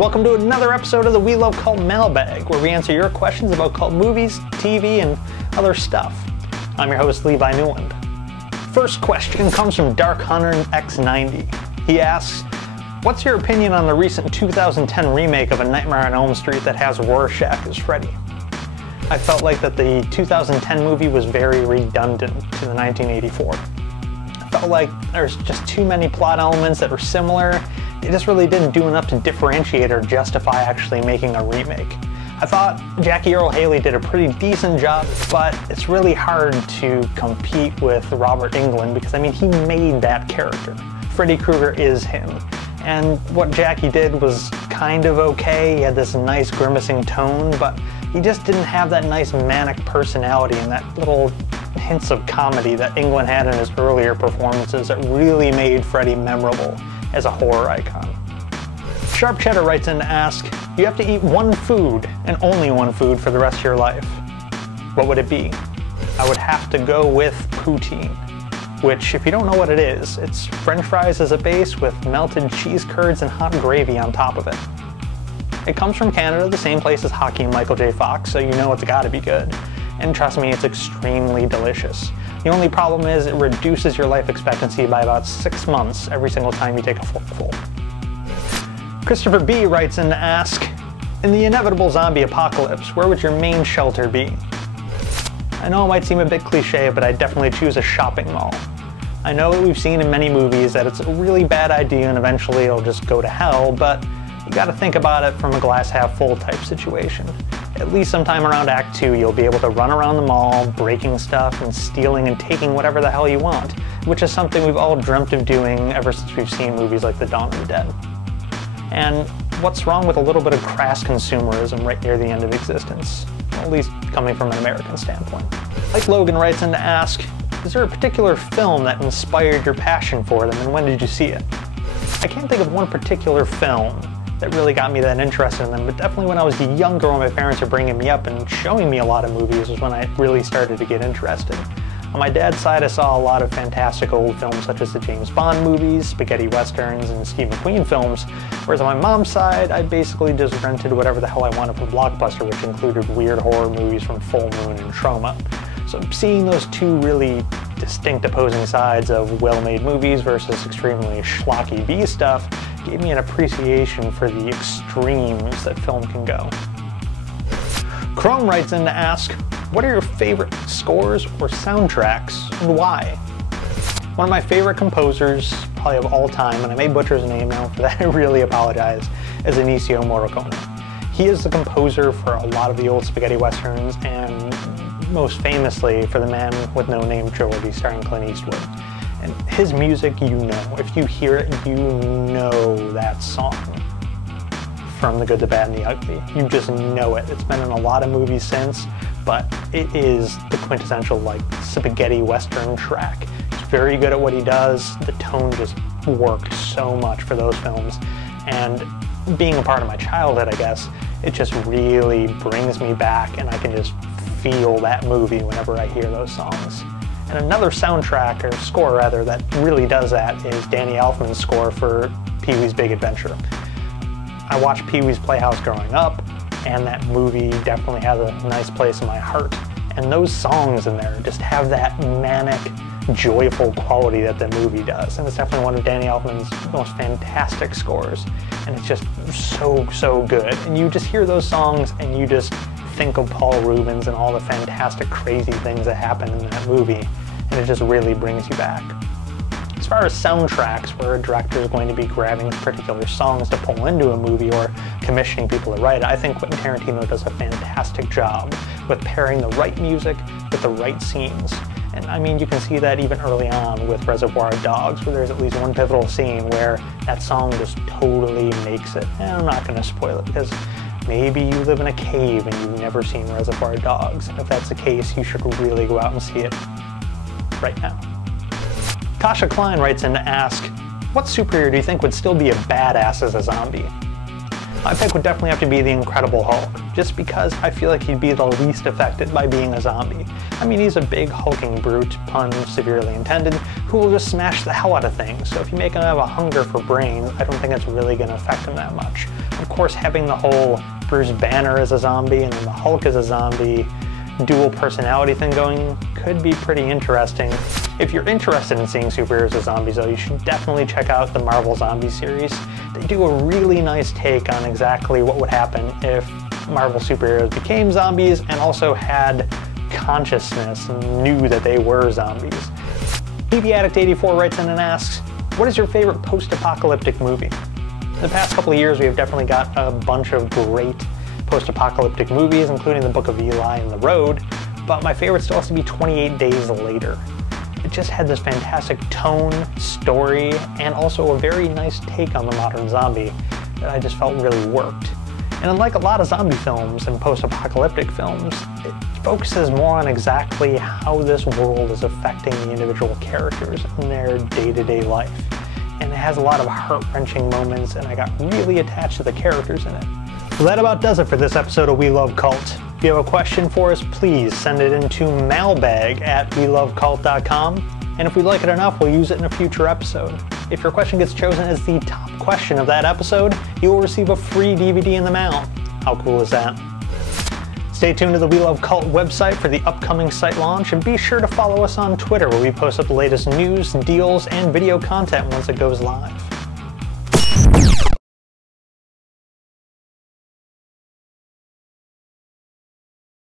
welcome to another episode of the We Love Cult Mailbag, where we answer your questions about cult movies, TV, and other stuff. I'm your host, Levi Newland. First question comes from Dark Hunter X90. He asks, what's your opinion on the recent 2010 remake of A Nightmare on Elm Street that has Rorschach as Freddy? I felt like that the 2010 movie was very redundant to the 1984. I felt like there's just too many plot elements that were similar. They just really didn't do enough to differentiate or justify actually making a remake. I thought Jackie Earle Haley did a pretty decent job, but it's really hard to compete with Robert Englund because, I mean, he made that character. Freddy Krueger is him. And what Jackie did was kind of okay. He had this nice grimacing tone, but he just didn't have that nice manic personality and that little hints of comedy that Englund had in his earlier performances that really made Freddy memorable as a horror icon. Sharp Cheddar writes in to ask, you have to eat one food and only one food for the rest of your life. What would it be? I would have to go with poutine, which, if you don't know what it is, it's French fries as a base with melted cheese curds and hot gravy on top of it. It comes from Canada, the same place as hockey and Michael J. Fox, so you know it's gotta be good. And trust me, it's extremely delicious. The only problem is it reduces your life expectancy by about 6 months every single time you take a forkful. Christopher B. writes in to ask, in the inevitable zombie apocalypse, where would your main shelter be? I know it might seem a bit cliche, but I'd definitely choose a shopping mall. I know that we've seen in many movies that it's a really bad idea and eventually it'll just go to hell, but you gotta think about it from a glass half full type situation. At least sometime around Act 2, you'll be able to run around the mall, breaking stuff and stealing and taking whatever the hell you want, which is something we've all dreamt of doing ever since we've seen movies like The Dawn of the Dead. And what's wrong with a little bit of crass consumerism right near the end of existence? At least coming from an American standpoint. Like Logan writes in to ask, is there a particular film that inspired your passion for them and when did you see it? I can't think of one particular film that really got me that interested in them, but definitely when I was younger, when my parents were bringing me up and showing me a lot of movies was when I really started to get interested. On my dad's side, I saw a lot of fantastic old films such as the James Bond movies, spaghetti westerns, and Steve McQueen films, whereas on my mom's side, I basically just rented whatever the hell I wanted from Blockbuster, which included weird horror movies from Full Moon and Troma. So seeing those two really distinct opposing sides of well-made movies versus extremely schlocky B stuff gave me an appreciation for the extremes that film can go. Chrome writes in to ask, what are your favorite scores or soundtracks and why? One of my favorite composers, probably of all time, and I may butcher his name now, for that I really apologize, is Ennio Morricone. He is the composer for a lot of the old spaghetti westerns and most famously for the Man with No Name trilogy starring Clint Eastwood. And his music, you know, if you hear it, you know that song from The Good, the Bad, and the Ugly. You just know it. It's been in a lot of movies since, but it is the quintessential, like, spaghetti western track. He's very good at what he does. The tone just worked so much for those films. And being a part of my childhood, I guess, it just really brings me back and I can just feel that movie whenever I hear those songs. And another soundtrack, or score rather, that really does that is Danny Elfman's score for Pee-wee's Big Adventure. I watched Pee-wee's Playhouse growing up, and that movie definitely has a nice place in my heart. And those songs in there just have that manic, joyful quality that the movie does. And it's definitely one of Danny Elfman's most fantastic scores. And it's just so good. And you just hear those songs and you just think of Paul Reubens and all the fantastic, crazy things that happen in that movie. And it just really brings you back. As far as soundtracks, where a director is going to be grabbing particular songs to pull into a movie or commissioning people to write it, I think Quentin Tarantino does a fantastic job with pairing the right music with the right scenes. And I mean, you can see that even early on with Reservoir Dogs, where there's at least one pivotal scene where that song just totally makes it. And I'm not going to spoil it because maybe you live in a cave and you've never seen Reservoir Dogs. And if that's the case, you should really go out and see it right now. Tasha Klein writes in to ask, what superhero do you think would still be a badass as a zombie? My pick would definitely have to be the Incredible Hulk. just because I feel like he'd be the least affected by being a zombie. I mean, he's a big hulking brute, pun severely intended, who will just smash the hell out of things, so if you make him have a hunger for brains, I don't think it's really going to affect him that much. Of course, having the whole Bruce Banner as a zombie and then the Hulk as a zombie dual personality thing going could be pretty interesting. If you're interested in seeing superheroes as zombies though, you should definitely check out the Marvel Zombie series. They do a really nice take on exactly what would happen if Marvel superheroes became zombies and also had consciousness and knew that they were zombies. TV Addict 84 writes in and asks, what is your favorite post-apocalyptic movie? In the past couple of years, we have definitely got a bunch of great post-apocalyptic movies, including The Book of Eli and The Road, but my favorite still has to be 28 Days Later. It just had this fantastic tone, story, and also a very nice take on the modern zombie that I just felt really worked. And unlike a lot of zombie films and post-apocalyptic films, it focuses more on exactly how this world is affecting the individual characters in their day-to-day life. And it has a lot of heart-wrenching moments, and I got really attached to the characters in it. Well, that about does it for this episode of We Love Cult. If you have a question for us, please send it into mailbag at welovecult.com. And if we like it enough, we'll use it in a future episode. If your question gets chosen as the top question of that episode, you will receive a free DVD in the mail. How cool is that? Stay tuned to the We Love Cult website for the upcoming site launch, and be sure to follow us on Twitter where we post up the latest news, deals, and video content once it goes live.